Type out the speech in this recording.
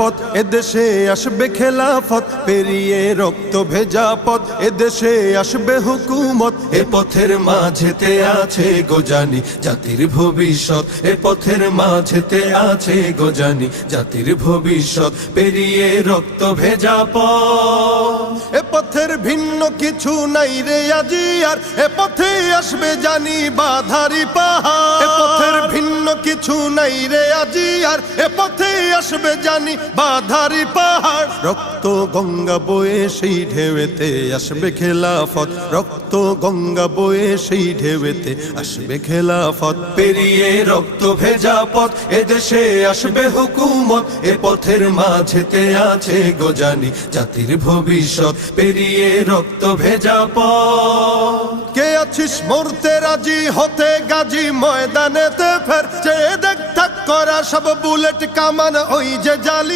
পথ, এদেশে আসবে খেলাফত, পেরিয়ে রক্ত ভেজা পথ, এদেশে আসবে হুকুমত। এ পথের মাঝেতে আছে গোজানি জাতির ভবিষ্যৎ, এ পথের মাঝেতে আছে গোজানি জাতির ভবিষ্যৎ, পেরিয়ে রক্ত ভেজা পথ। এ পথের ভিন্ন কিছু নাই রে আজি আর, এ পথে আসবে জানি বাধারি পাহাড়। এ পথের ভিন্ন কিছু নাই রে আজি আর, এ পথে আসবে জানি বাধারি পাহাড়। রক্ত গঙ্গা বয়ে সেই ঢেউতে আসবে খেলাফত, রক্ত গঙ্গা বয়ে সেই ঢেউতে আসবে খেলাফত, পেরিয়ে রক্ত ভেজা পথ, এদেশে আসবে হুকুমত। এ পথের মাঝেতে আছে গোজানি জাতির ভবিষ্যৎ, পেরিয়ে রক্ত ভেজা পথ। কে আছিস মরতে রাজি হতে গাজী ময়দানেতে ফের, চেয়ে দেখ থাক করা সব বুলেট কামান ওই যে জালি।